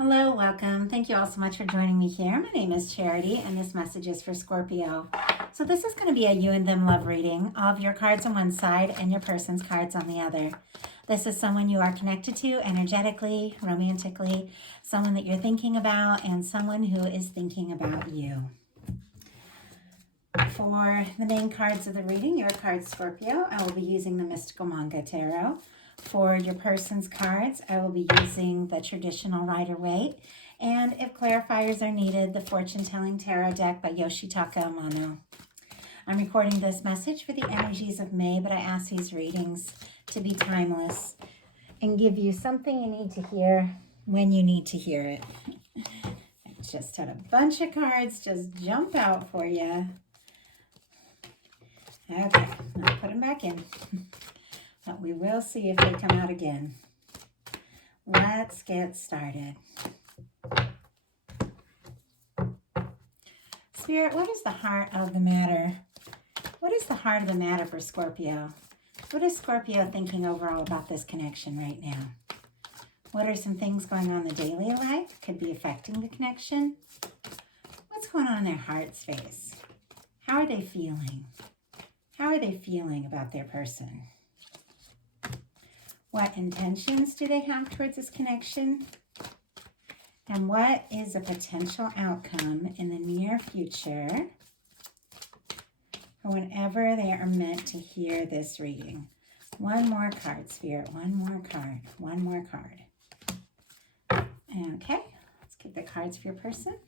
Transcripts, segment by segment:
Hello, welcome. Thank you all so much for joining me here. My name is Charity, and this message is for Scorpio. So this is going to be a you and them love reading of your cards on one side and your person's cards on the other. This is someone you are connected to energetically, romantically, someone that you're thinking about, and someone who is thinking about you. For the main cards of the reading, your card Scorpio, I will be using the Mystical Manga Tarot. For your person's cards, I will be using the traditional Rider-Waite. And if clarifiers are needed, the Fortune Telling Tarot deck by Yoshitaka Amano. I'm recording this message for the energies of May, but I ask these readings to be timeless and give you something you need to hear when you need to hear it. I just had a bunch of cards just jump out for you. Okay, I'll put them back in. But we will see if they come out again. Let's get started. Spirit, what is the heart of the matter? What is the heart of the matter for Scorpio? What is Scorpio thinking overall about this connection right now? What are some things going on in the daily life? Could be affecting the connection. What's going on in their heart space? How are they feeling? How are they feeling about their person? What intentions do they have towards this connection? And what is a potential outcome in the near future for whenever they are meant to hear this reading? One more card, Spirit. One more card. One more card. Okay, let's get the cards for your person.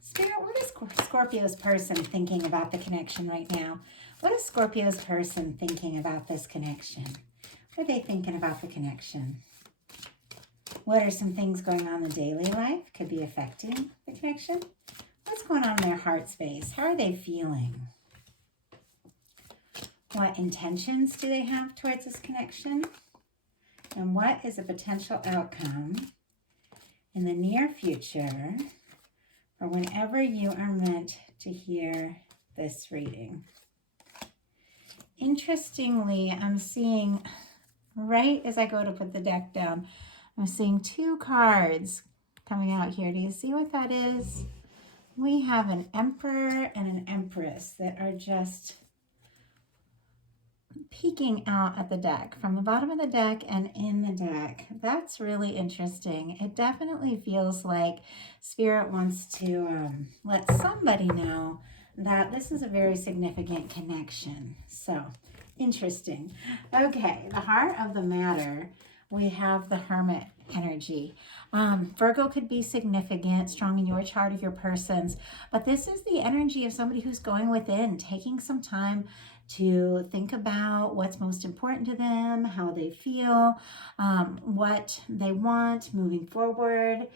Spirit, what is Scorpio's person thinking about the connection right now? What is Scorpio's person thinking about this connection? What are they thinking about the connection? What are some things going on in the daily life? Could be affecting the connection. What's going on in their heart space? How are they feeling? What intentions do they have towards this connection? And what is a potential outcome in the near future or whenever you are meant to hear this reading? Interestingly, I'm seeing, right as I go to put the deck down, I'm seeing two cards coming out here. Do you see what that is? We have an Emperor and an Empress that are just peeking out at the deck, from the bottom of the deck and in the deck. That's really interesting. It definitely feels like Spirit wants to let somebody know that this is a very significant connection. So, interesting. Okay, the heart of the matter, we have the Hermit energy. Virgo could be significant, strong in your chart of your person's, but this is the energy of somebody who's going within, taking some time to think about what's most important to them, how they feel, what they want moving forward.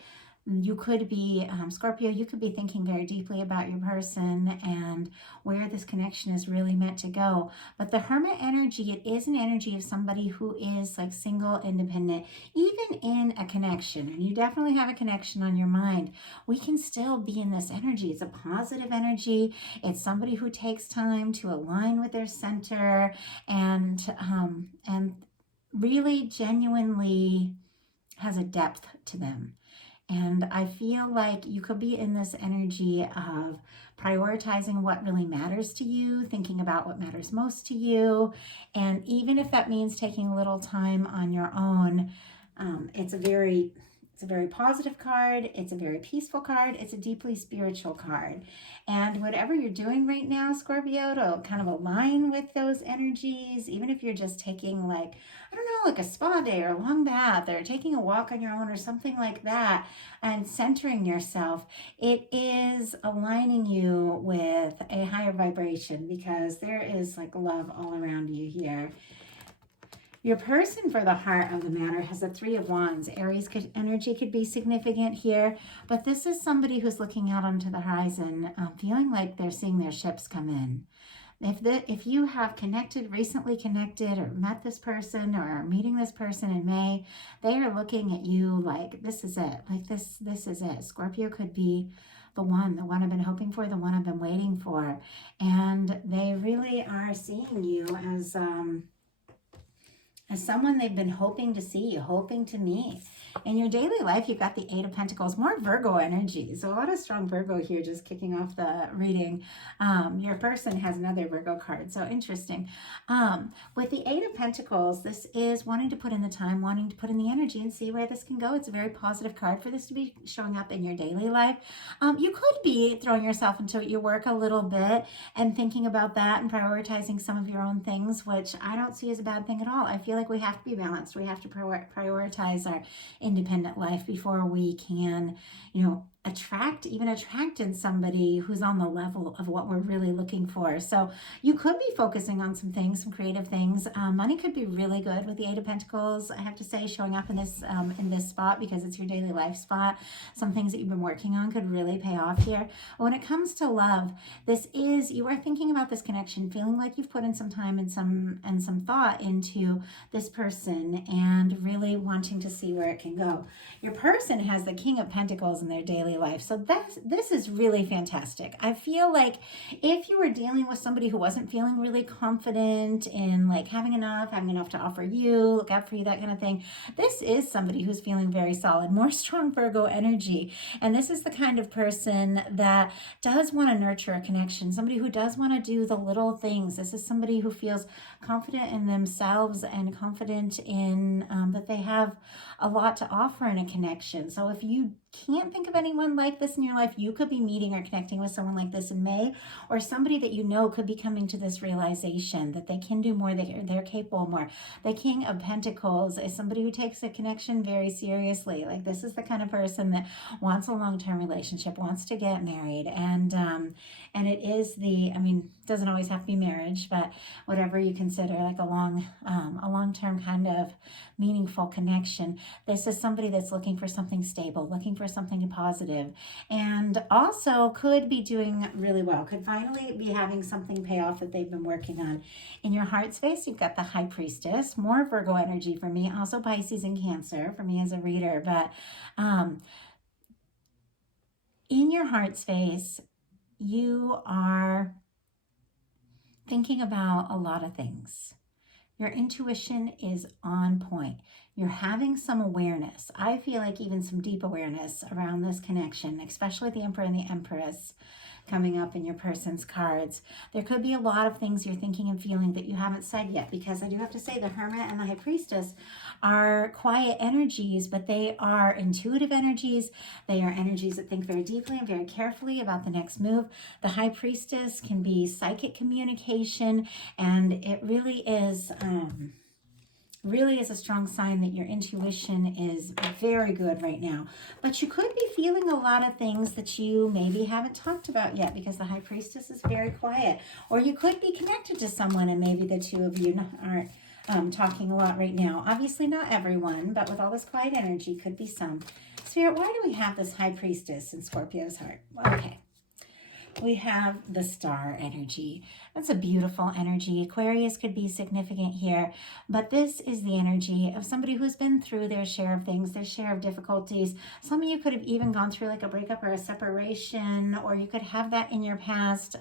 You could be, Scorpio, you could be thinking very deeply about your person and where this connection is really meant to go. But the Hermit energy, it is an energy of somebody who is like single, independent, even in a connection. And you definitely have a connection on your mind. We can still be in this energy. It's a positive energy. It's somebody who takes time to align with their center and really genuinely has a depth to them. And I feel like you could be in this energy of prioritizing what really matters to you, thinking about what matters most to you. And even if that means taking a little time on your own, it's a very positive card. It's a very peaceful card. It's a deeply spiritual card. And whatever you're doing right now, Scorpio, to kind of align with those energies, even if you're just taking like, I don't know, like a spa day or a long bath or taking a walk on your own or something like that and centering yourself, it is aligning you with a higher vibration because there is like love all around you here. Your person for the heart of the matter has a Three of Wands. Aries energy could be significant here, but this is somebody who's looking out onto the horizon, feeling like they're seeing their ships come in. If you have recently connected or met this person or are meeting this person in May, they are looking at you like this is it. Like this is it. Scorpio could be the one I've been hoping for, the one I've been waiting for. And they really are seeing you as someone they've been hoping to see, hoping to meet. In your daily life, you've got the Eight of Pentacles, more Virgo energy. So a lot of strong Virgo here, just kicking off the reading. Your person has another Virgo card, so interesting. With the Eight of Pentacles, this is wanting to put in the time, wanting to put in the energy and see where this can go. It's a very positive card for this to be showing up in your daily life. You could be throwing yourself into your work a little bit and thinking about that and prioritizing some of your own things, which I don't see as a bad thing at all. I feel like we have to be balanced. We have to prioritize our independent life before we can, attract in somebody who's on the level of what we're really looking for. So you could be focusing on some things, some creative things. Money could be really good with the Eight of Pentacles, I have to say, showing up in this spot because it's your daily life spot. Some things that you've been working on could really pay off here. When it comes to love, you are thinking about this connection, feeling like you've put in some time and some thought into this person and really wanting to see where it can go. Your person has the King of Pentacles in their daily life. So this is really fantastic. I feel like if you were dealing with somebody who wasn't feeling really confident in like having enough to offer you, look out for you, that kind of thing, this is somebody who's feeling very solid, more strong Virgo energy. And this is the kind of person that does want to nurture a connection, somebody who does want to do the little things. This is somebody who feels confident in themselves and confident in that they have a lot to offer in a connection. So if you can't think of anyone like this in your life, you could be meeting or connecting with someone like this in May, or somebody that you know could be coming to this realization that they can do more, they're capable more. The King of Pentacles is somebody who takes a connection very seriously. Like this is the kind of person that wants a long-term relationship, wants to get married, and it is doesn't always have to be marriage, but whatever you consider like a long-term kind of meaningful connection. This is somebody that's looking for something stable, looking for something positive, and also could be doing really well, could finally be having something pay off that they've been working on. In your heart space, you've got the High Priestess, more Virgo energy for me, also Pisces and Cancer for me as a reader, but in your heart space, you are thinking about a lot of things. Your intuition is on point. You're having some awareness. I feel like even some deep awareness around this connection, especially the Emperor and the Empress coming up in your person's cards. There could be a lot of things you're thinking and feeling that you haven't said yet, because I do have to say the Hermit and the High Priestess are quiet energies, but they are intuitive energies. They are energies that think very deeply and very carefully about the next move. The High Priestess can be psychic communication, and it really is a strong sign that your intuition is very good right now. But you could be feeling a lot of things that you maybe haven't talked about yet, because the High Priestess is very quiet. Or you could be connected to someone and maybe the two of you aren't talking a lot right now. Obviously not everyone, but with all this quiet energy, could be some. Spirit, why do we have this High Priestess in Scorpio's heart? Okay. We have the Star energy. That's a beautiful energy. Aquarius could be significant here, but this is the energy of somebody who's been through their share of things, their share of difficulties. Some of you could have even gone through like a breakup or a separation, or you could have that in your past.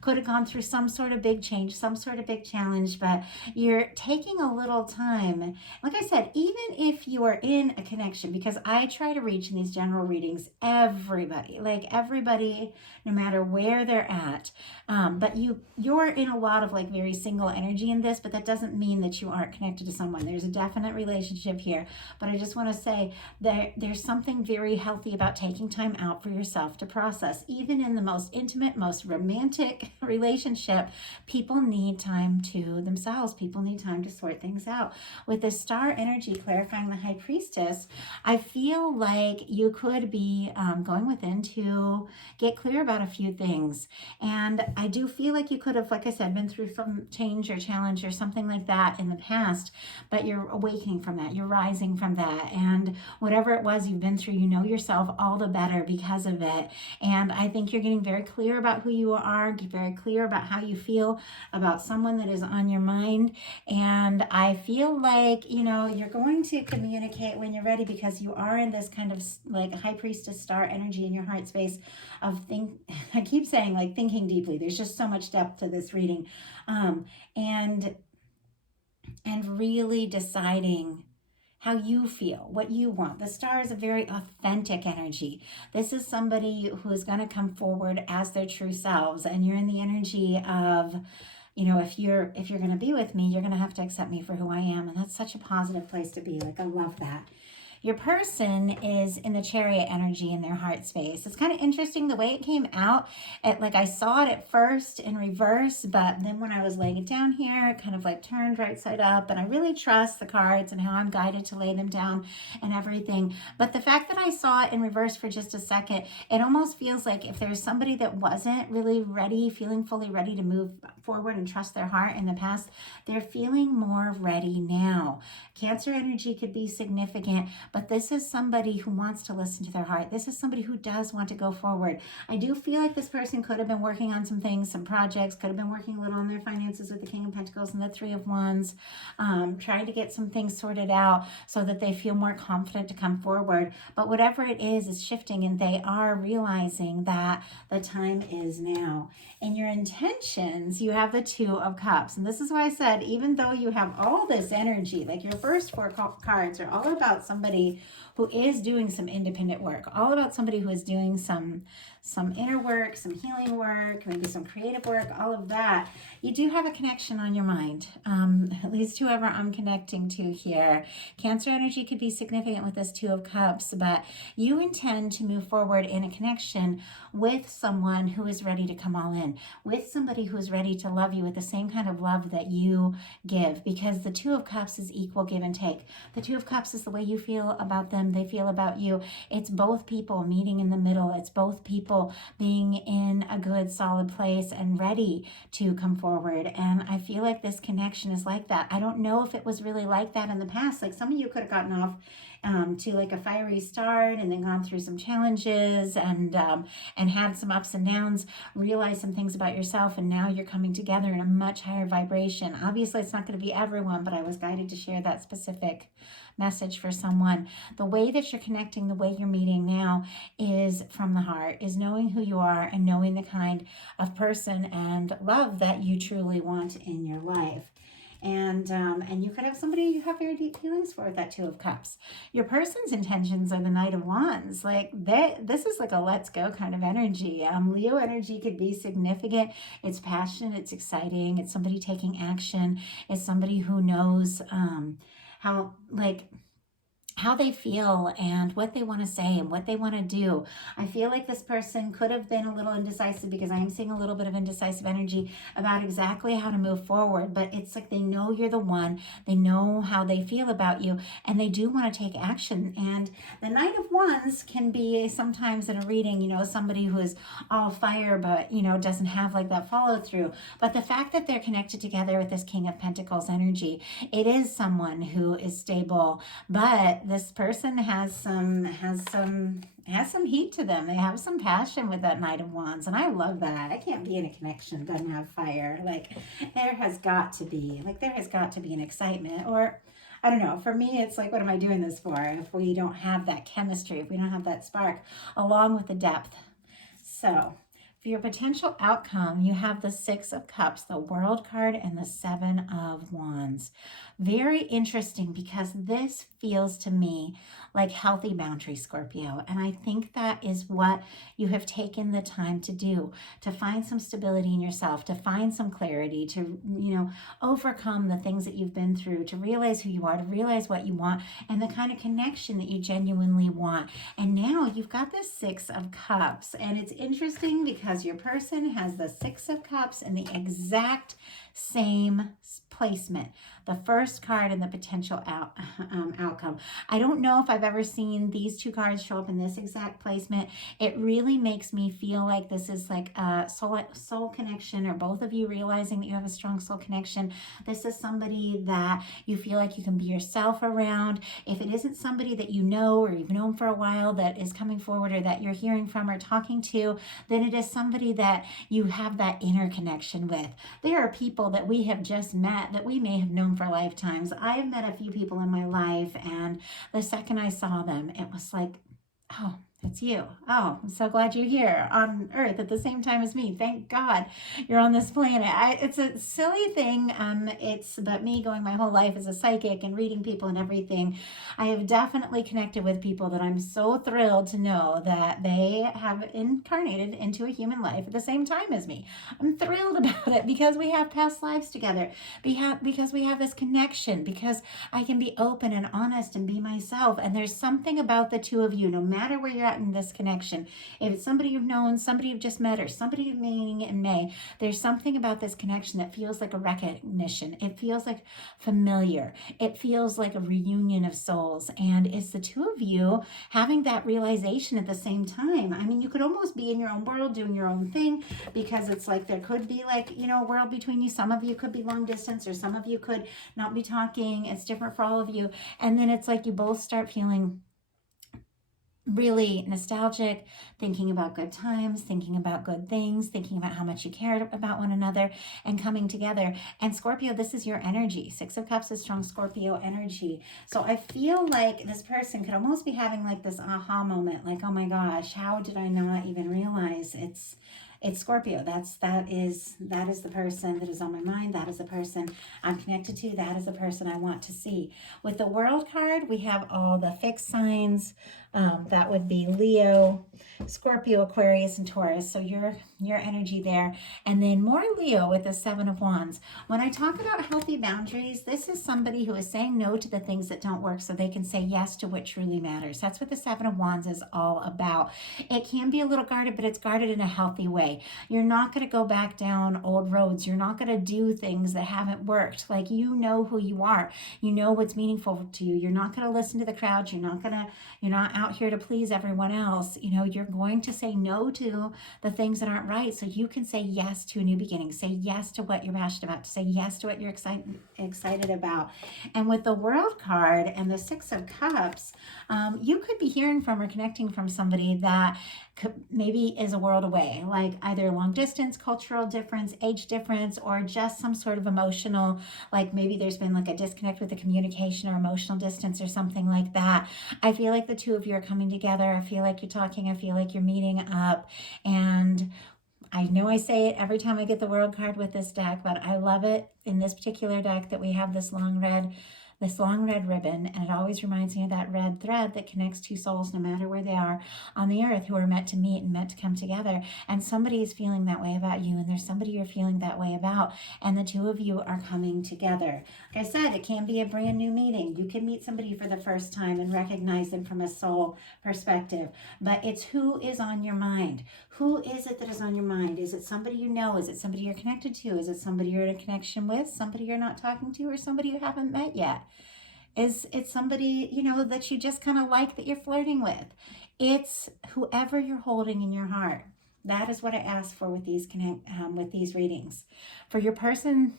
Could have gone through some sort of big change, some sort of big challenge, but you're taking a little time. Like I said, even if you are in a connection, because I try to reach in these general readings everybody, no matter where they're at, but you're in a lot of like very single energy in this, but that doesn't mean that you aren't connected to someone. There's a definite relationship here, but I just want to say that there's something very healthy about taking time out for yourself to process. Even in the most intimate, most romantic relationship, people need time to themselves. People need time to sort things out. With this Star energy clarifying the High Priestess, I feel like you could be going within to get clear about a few things. And I do feel like you could have, like I said, been through some change or challenge or something like that in the past, but you're awakening from that. You're rising from that. And whatever it was you've been through, you know yourself all the better because of it. And I think you're getting very clear about who you are, very clear about how you feel about someone that is on your mind. And I feel like, you're going to communicate when you're ready, because you are in this kind of like High Priestess Star energy in your heart space of I keep saying like thinking deeply. There's just so much depth to this reading. And and really deciding how you feel, what you want. The star is a very authentic energy. This is somebody who is going to come forward as their true selves, and you're in the energy of, if you're going to be with me, you're going to have to accept me for who I am, and that's such a positive place to be. Like, I love that. Your person is in the Chariot energy in their heart space. It's kind of interesting the way it came out. I saw it at first in reverse, but then when I was laying it down here, it kind of like turned right side up. And I really trust the cards and how I'm guided to lay them down and everything. But the fact that I saw it in reverse for just a second, it almost feels like if there's somebody that wasn't really ready, feeling fully ready to move forward and trust their heart in the past, they're feeling more ready now. Cancer energy could be significant, but this is somebody who wants to listen to their heart. This is somebody who does want to go forward. I do feel like this person could have been working on some things, some projects, could have been working a little on their finances with the King of Pentacles and the Three of Wands, trying to get some things sorted out so that they feel more confident to come forward. But whatever it is shifting, and they are realizing that the time is now. In your intentions, you have the Two of Cups. And this is why I said, even though you have all this energy, like your first four cards are all about somebody who is doing some independent work, all about somebody who is doing some inner work, some healing work, maybe some creative work, all of that. You do have a connection on your mind, at least whoever I'm connecting to here. Cancer energy could be significant with this Two of Cups, but you intend to move forward in a connection with someone who is ready to come all in, with somebody who is ready to love you with the same kind of love that you give, because the Two of Cups is equal give and take. The Two of Cups is the way you feel about them, they feel about you. It's both people meeting in the middle. It's both people being in a good, solid place and ready to come forward. And I feel like this connection is like that. I don't know if it was really like that in the past. Like, some of you could have gotten off to like a fiery start and then gone through some challenges and had some ups and downs, realized some things about yourself, and now you're coming together in a much higher vibration. Obviously, it's not going to be everyone, but I was guided to share that specific message for someone. The way that you're connecting, the way you're meeting now is from the heart, is knowing who you are and knowing the kind of person and love that you truly want in your life. And you could have somebody you have very deep feelings for with that Two of Cups. Your person's intentions are the Knight of Wands. Like, this is like a let's go kind of energy. Leo energy could be significant. It's passionate, it's exciting, it's somebody taking action, it's somebody who knows how they feel and what they want to say and what they want to do. I feel like this person could have been a little indecisive, because I am seeing a little bit of indecisive energy about exactly how to move forward, but it's like they know you're the one, they know how they feel about you, and they do want to take action. And the Knight of Wands can be sometimes in a reading, somebody who is all fire, but, doesn't have like that follow through. But the fact that they're connected together with this King of Pentacles energy, it is someone who is stable, but this person has some heat to them. They have some passion with that Knight of Wands, and I love that. I can't be in a connection that doesn't have fire. Like, there has got to be an excitement, or I don't know. For me, it's like, what am I doing this for if we don't have that chemistry, if we don't have that spark, along with the depth? So for your potential outcome, you have the Six of Cups, the World card, and the Seven of Wands. Very interesting, because this feels to me like healthy boundaries, Scorpio. And I think that is what you have taken the time to do, to find some stability in yourself, to find some clarity, to, overcome the things that you've been through, to realize who you are, to realize what you want, and the kind of connection that you genuinely want. And now you've got the Six of Cups. And it's interesting because your person has the Six of Cups in the exact same placement, the first card and the potential outcome. I don't know if I've ever seen these two cards show up in this exact placement. It really makes me feel like this is like a soul connection, or both of you realizing that you have a strong soul connection. This is somebody that you feel like you can be yourself around. If it isn't somebody that you know or you've known for a while that is coming forward, or that you're hearing from or talking to, then it is somebody that you have that inner connection with. There are people that we have just met that we may have known for lifetimes. I have met a few people in my life, and the second I saw them, it was like, oh, It's you. Oh, I'm so glad you're here on Earth at the same time as me. Thank God you're on this planet. It's a silly thing. But me going my whole life as a psychic and reading people and everything, I have definitely connected with people that I'm so thrilled to know that they have incarnated into a human life at the same time as me. I'm thrilled about it because we have past lives together, because we have this connection, because I can be open and honest and be myself. And there's something about the two of you, no matter where you're at in this connection. If it's somebody you've known, somebody you've just met, or somebody you're meeting in May, there's something about this connection that feels like a recognition. It feels like familiar. It feels like a reunion of souls. And it's the two of you having that realization at the same time. I mean, you could almost be in your own world doing your own thing, because it's like there could be like, you know, a world between you. Some of you could be long distance, or some of you could not be talking. It's different for all of you. And then it's like you both start feeling really nostalgic, thinking about good times, thinking about good things, thinking about how much you cared about one another, and coming together. And Scorpio, this is your energy. Six of Cups is strong Scorpio energy. So I feel like this person could almost be having like this aha moment, like, oh my gosh, how did I not even realize it's Scorpio. That is the person that is on my mind. That is the person I'm connected to. That is the person I want to see. With the World card, we have all the fixed signs. That would be Leo, Scorpio, Aquarius, and Taurus. So your energy there. And then more Leo with the Seven of Wands. When I talk about healthy boundaries, this is somebody who is saying no to the things that don't work so they can say yes to what truly matters. That's what the Seven of Wands is all about. It can be a little guarded, but it's guarded in a healthy way. You're not going to go back down old roads. You're not going to do things that haven't worked. Like, you know who you are. You know what's meaningful to you. You're not going to listen to the crowd. You're not out here to please everyone else. You know, you're going to say no to the things that aren't right so you can say yes to a new beginning. Say yes to what you're passionate about. Say yes to what you're excited about. And with the World card and the Six of Cups, you could be hearing from or connecting from somebody that maybe is a world away, like either long distance, cultural difference, age difference, or just some sort of emotional, like maybe there's been like a disconnect with the communication or emotional distance or something like that. I feel like the two of you are coming together. I feel like you're talking. I feel like you're meeting up. And I know I say it every time I get the World card with this deck, but I love it in this particular deck that we have this long red ribbon, and it always reminds me of that red thread that connects two souls, no matter where they are on the earth, who are meant to meet and meant to come together. And somebody is feeling that way about you, and there's somebody you're feeling that way about, and the two of you are coming together. Like I said, it can be a brand new meeting. You can meet somebody for the first time and recognize them from a soul perspective, but it's who is on your mind. Who is it that is on your mind? Is it somebody you know? Is it somebody you're connected to? Is it somebody you're in a connection with? Somebody you're not talking to, or somebody you haven't met yet? Is it somebody, you know, that you just kind of like, that you're flirting with? It's whoever you're holding in your heart. That is what I ask for with these readings. For your person,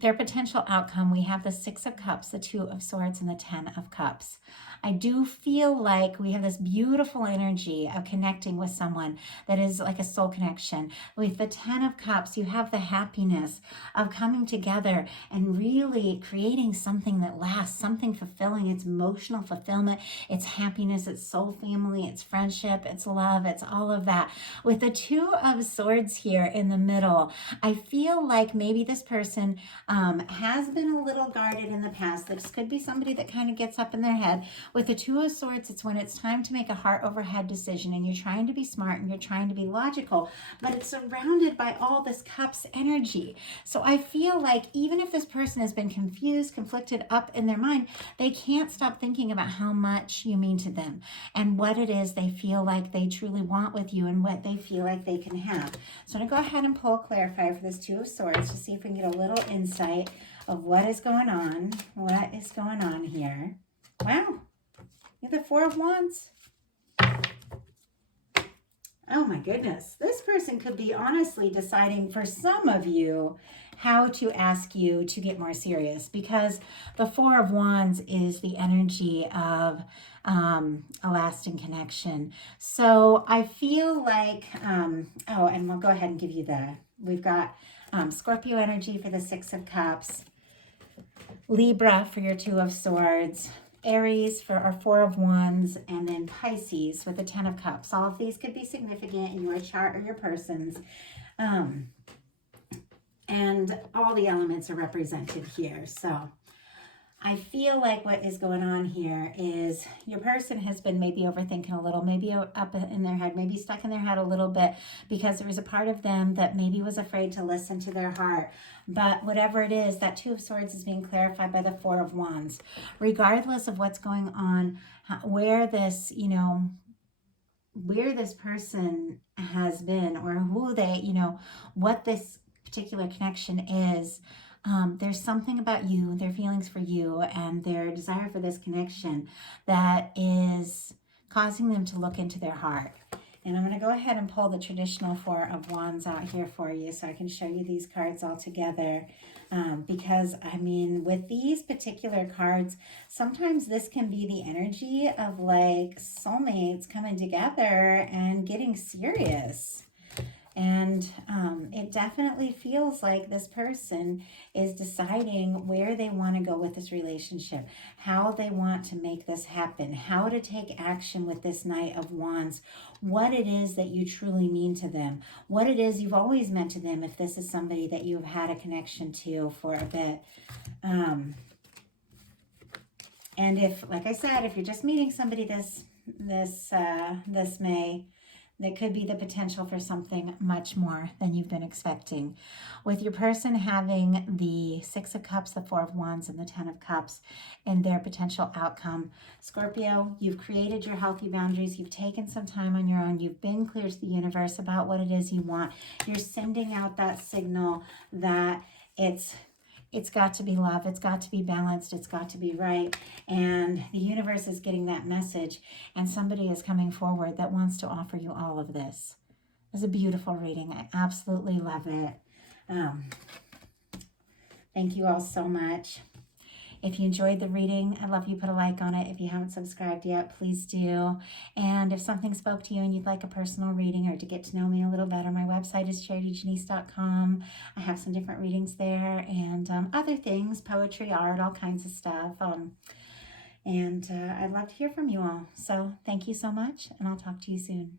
their potential outcome, we have the Six of Cups, the Two of Swords, and the Ten of Cups. I do feel like we have this beautiful energy of connecting with someone that is like a soul connection. With the Ten of Cups, you have the happiness of coming together and really creating something that lasts, something fulfilling. It's emotional fulfillment, it's happiness, it's soul family, it's friendship, it's love, it's all of that. With the Two of Swords here in the middle, I feel like maybe this person has been a little guarded in the past. This could be somebody that kind of gets up in their head. With the Two of Swords, it's when it's time to make a heart over head decision, and you're trying to be smart and you're trying to be logical, but it's surrounded by all this Cups energy. So I feel like even if this person has been confused, conflicted up in their mind, they can't stop thinking about how much you mean to them and what it is they feel like they truly want with you and what they feel like they can have. So I'm going to go ahead and pull a clarifier for this Two of Swords to see if we can get a little insight of what is going on. What is going on here? Wow. You have the Four of Wands. Oh my goodness. This person could be honestly deciding, for some of you, how to ask you to get more serious, because the Four of Wands is the energy of a lasting connection. So I feel like, oh, and we'll go ahead and give you we've got Scorpio energy for the Six of Cups, Libra for your Two of Swords, Aries for our Four of Wands, and then Pisces with the Ten of Cups. All of these could be significant in your chart or your person's. And all the elements are represented here. So I feel like what is going on here is your person has been maybe overthinking a little, maybe up in their head, maybe stuck in their head a little bit because there was a part of them that maybe was afraid to listen to their heart. But whatever it is, that Two of Swords is being clarified by the Four of Wands. Regardless of what's going on, where this, where this person has been or who they, what this particular connection is, there's something about you, their feelings for you, and their desire for this connection that is causing them to look into their heart. And I'm going to go ahead and pull the traditional Four of Wands out here for you so I can show you these cards all together. Because, I mean, with these particular cards, sometimes this can be the energy of like soulmates coming together and getting serious. And it definitely feels like this person is deciding where they want to go with this relationship, how they want to make this happen, how to take action with this Knight of Wands, what it is that you truly mean to them, what it is you've always meant to them if this is somebody that you've had a connection to for a bit. And if, like I said, if you're just meeting somebody this May, there could be the potential for something much more than you've been expecting. With your person having the Six of Cups, the Four of Wands, and the Ten of Cups in their potential outcome, Scorpio, you've created your healthy boundaries. You've taken some time on your own. You've been clear to the universe about what it is you want. You're sending out that signal that it's got to be love, it's got to be balanced, it's got to be right. And the universe is getting that message, and somebody is coming forward that wants to offer you all of this. It's a beautiful reading. I absolutely love it. Thank you all so much. If you enjoyed the reading, I'd love you put a like on it. If you haven't subscribed yet, please do. And if something spoke to you and you'd like a personal reading or to get to know me a little better, my website is charityjanice.com. I have some different readings there and other things, poetry, art, all kinds of stuff. And I'd love to hear from you all. So thank you so much, and I'll talk to you soon.